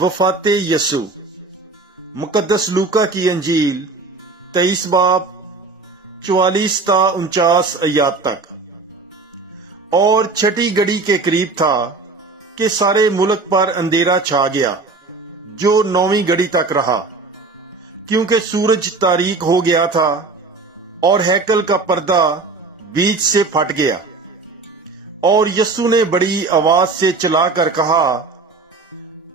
وفات یسوع، مقدس لوکا کی انجیل 23 باب 44 تا 49 آیات تک۔ اور چھٹی گھڑی کے قریب تھا کہ سارے ملک پر اندھیرا چھا گیا، جو 9ویں گھڑی تک رہا، کیونکہ سورج تاریک ہو گیا تھا اور ہیکل کا پردہ بیچ سے پھٹ گیا۔ اور یسوع نے بڑی آواز سے چلا کر کہا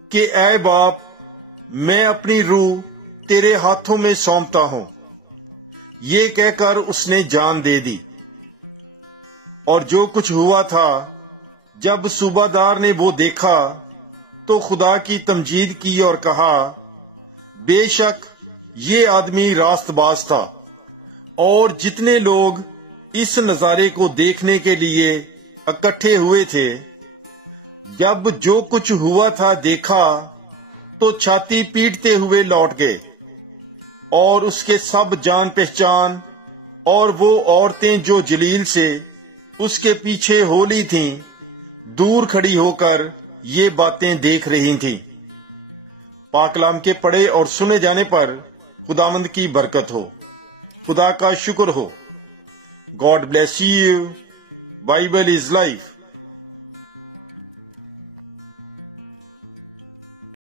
کہ اے باپ، میں اپنی روح تیرے ہاتھوں میں سونپتا ہوں۔ یہ کہہ کر اس نے جان دے دی۔ اور جو کچھ ہوا تھا، جب صوبہ دار نے وہ دیکھا تو خدا کی تمجید کی اور کہا، بے شک یہ آدمی راست باز تھا۔ اور جتنے لوگ اس نظارے کو دیکھنے کے لیے اکٹھے ہوئے تھے، جب جو کچھ ہوا تھا دیکھا تو چھاتی پیٹتے ہوئے لوٹ گئے۔ اور اس کے سب جان پہچان اور وہ عورتیں جو جلیل سے اس کے پیچھے ہو لی تھیں، دور کھڑی ہو کر یہ باتیں دیکھ رہی تھیں۔ پاک کلام کے پڑھے اور سنے جانے پر خداوند کی برکت ہو۔ خدا کا شکر ہو۔ God bless you. Bible is life.